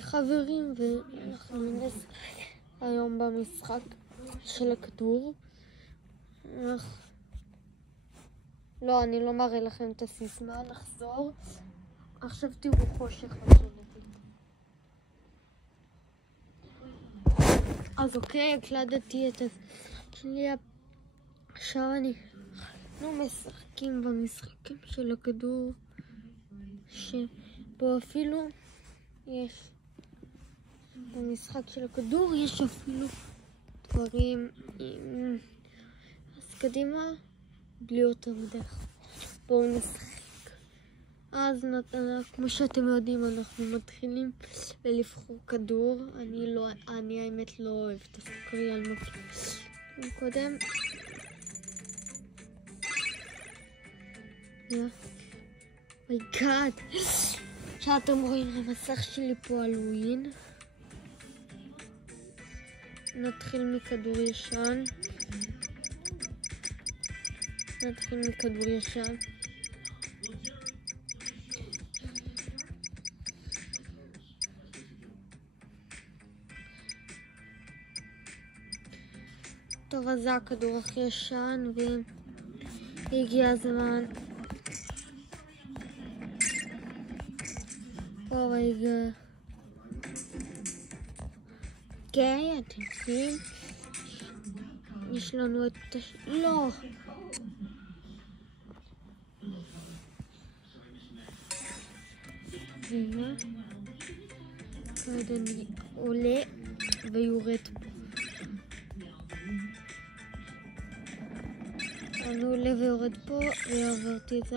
חברים, ואנחנו נשחק היום במשחק של הכדור. לא, אני לא מראה לכם את הסיסמה, נחזור. עכשיו תראו חושך בשלטים. אז אוקיי, הקלטתי את שלי. עכשיו אנחנו משחקים במשחקים של הכדור, שבו אפילו יש במשחק של הכדור יש אפילו דברים אז קדימה בלי יותר דרך. בואו נשחק. אז כמו שאתם יודעים, אנחנו מתחילים לבחור כדור. אני האמת לא אוהב את הסוכרי על מפי קודם. מי גאד, שאתם רואים המסך שלי פה על ווין. נתחיל מכדור ישן. טוב, אז זה הכדור הכי ישן והגיע הזמן. רגע. אוקיי, אתם יודעים, יש לנו את לא. הנה. אני עולה ויורד פה. אני עולה ויורד פה ועברתי את זה.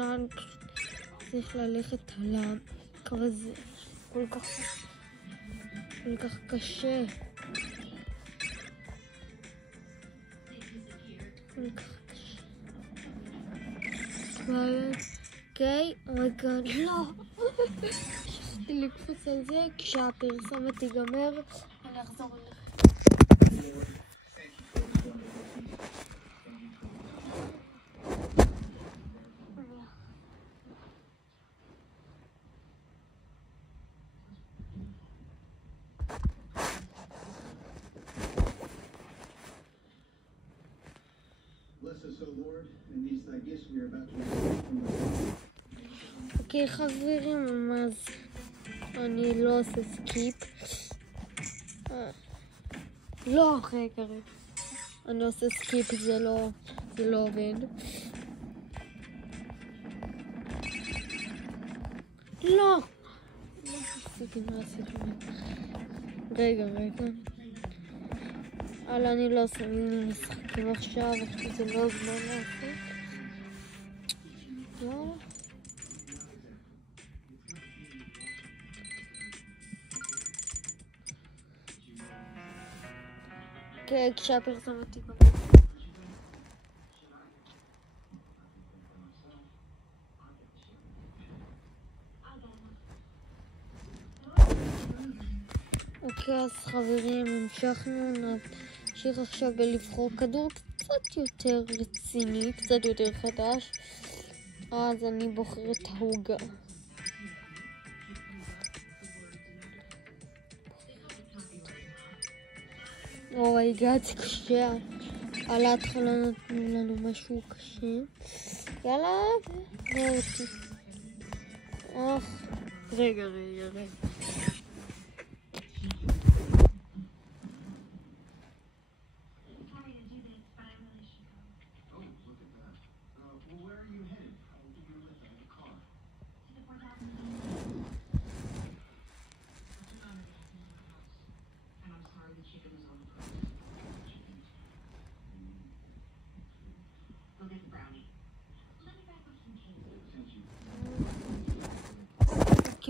צריך ללכת על הקו הזה. כל כך קשה. אוקיי, רגע, לא. שכחתי לקפוץ על זה. כשהפרסומת תיגמר, אני אחזור אליך. אוקיי חברים, אז אני לא עושה סקיפ. לא, רגע. אני עושה סקיפ, זה לא עובד. לא. רגע. אבל אני לא עושה משחקים עכשיו, זה לא זמן לעשות. יאללה. אוקיי, כשהפרסומת תיגמר. אוקיי, אז חברים, המשכנו. נמשיך עכשיו בלבחור כדור קצת יותר רציני, קצת יותר חדש. אז אני בוחר את ההוגה. רגע, זה קשה. על ההתחלה נתנו לנו משהו קשה. יאללה, רגע.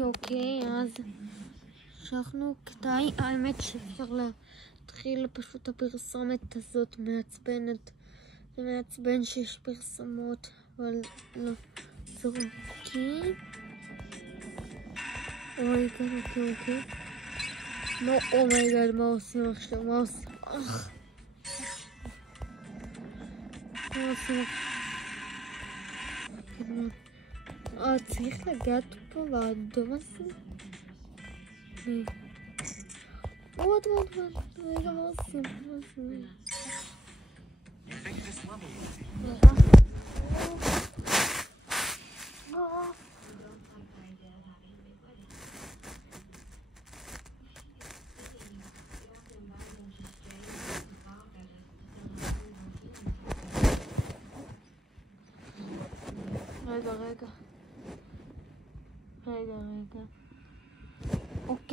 אוקיי, אז המשכנו. כדאי, האמת שאפשר להתחיל פשוט הפרסומת הזאת מעצבנת. זה מעצבן שיש פרסומות, אבל לא. זה אוקיי. אוקיי. לא, אומייגאד, מה עושים עכשיו? מה עושים? צריך לגעת פה באדום הזה? עוד, רגע, מה עושים? רגע.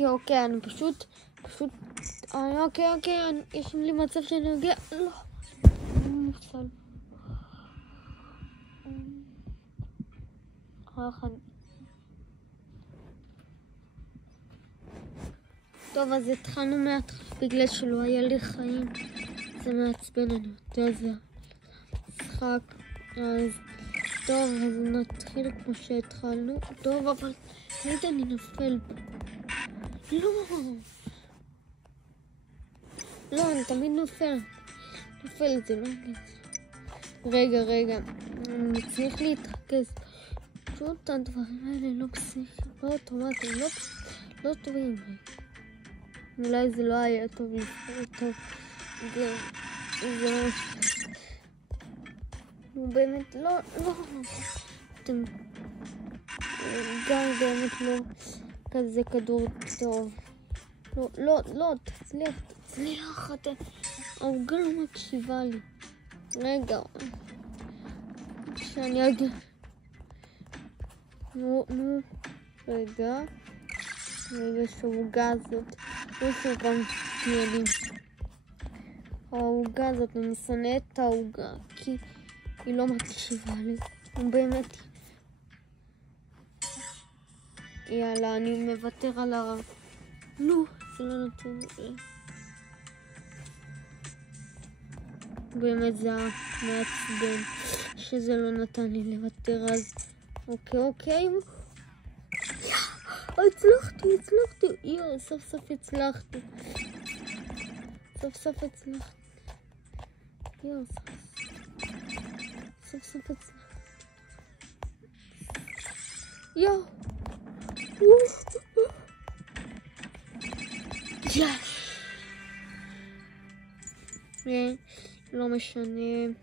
אוקיי, אני פשוט... אוקיי, יש לי מצב שאני אגיע... לא, אני נפסל. טוב, אז התחלנו מההתחלה בגלל שלא היה לי חיים. זה מעצבן, אני יודע, זה משחק. אז טוב, אז נתחיל כמו שהתחלנו. טוב, אבל תמיד אני נופל. לא, אני תמיד נופל, זה לא רגע, אני צריך להתרכז. פשוט הדברים האלה לא פסיכיים, לא אוטומטיים, לא טובים. אולי זה לא היה טוב לפעמים, טוב. זה לא... באמת לא... אתם... גם באמת לא כזה כדור טוב. לא, תצליח, העוגה לא מקשיבה לי. רגע, שאני אגיד... רגע שהעוגה הזאת, לא שגם תהיילים. העוגה הזאת, אני שונא את העוגה, כי היא לא מקשיבה לי. באמת. יאללה, אני מוותר על הרב. נו, זה לא נותן לי. באמת זה מעצבן שזה לא נתן לי לוותר, אז אוקיי. הצלחתי. סוף סוף הצלחתי. סוף הצלחתי. לא משנה.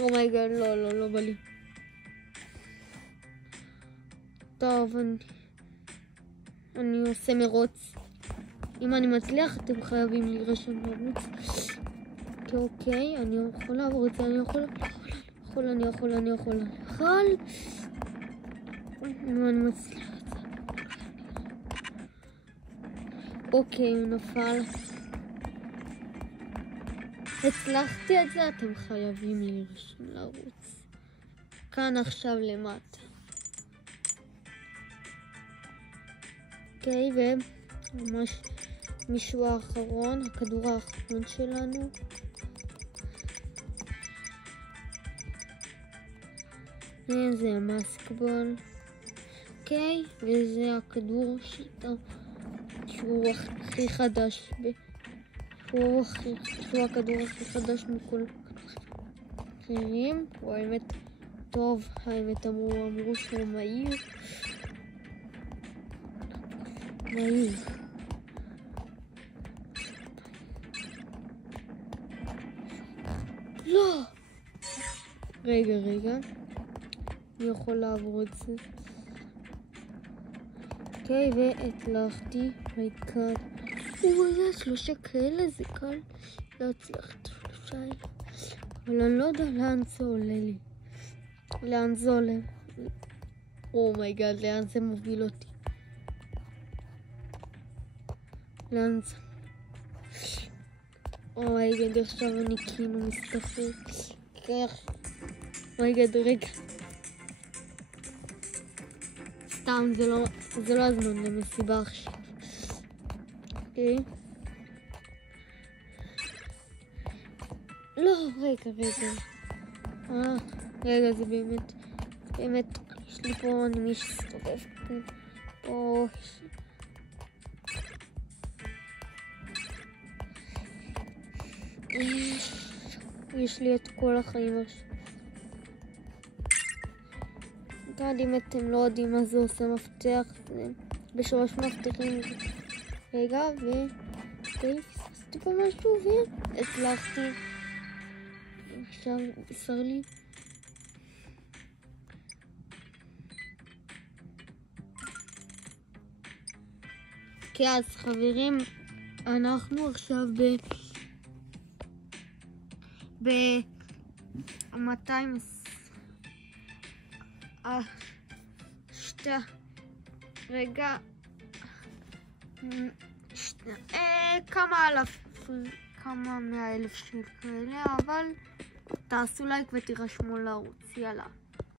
אומייגאד, לא בא לי. טוב, אני עושה מרוץ. אם אני מצליח, אתם חייבים להירשם לרוץ. אוקיי, אני יכול לעבור את זה, אני יכול. נו, אני מצליח את זה. אוקיי, הוא נפל. הצלחתי את זה, אתם חייבים להירשם לרוץ. כאן עכשיו למטה. אוקיי, וממש מישהו האחרון, הכדור האחרון שלנו. זה המסקבול. אוקיי, וזה הכדור שהוא הכי חדש. שהוא הכדור הכי חדש מכל אחרים. הוא האמת טוב, האמת אמרו שהוא מהיר. לא! רגע. אני יכול לעבור את זה. אוקיי, והצלחתי. מייקד. היה 3 כאלה, זה קל להצליח את 3 האלה. אבל אני לא יודע לאן זה עולה לי. לאן זה עולה? אומייגאד, לאן זה מוביל אותי? לאן זה? אומייגאד, עכשיו אני כאילו מסתכל. אומייגאד, רגע. סתם, זה לא הזמן למסיבה עכשיו. אוקיי. לא, רגע. רגע, זה באמת, יש לי פה, אני מסתובב פה. יש לי את כל החיים עכשיו. אם אתם לא יודעים מה זה עושה מפתח, זה בשלוש מפתחים. רגע, פספסתי פה משהו והצלחתי. עכשיו בסר לי. כן, אז חברים, אנחנו עכשיו ב-200 רגע, כמה 100,000 של כאלה, אבל תעשו לייק ותירשמו לערוץ, יאללה.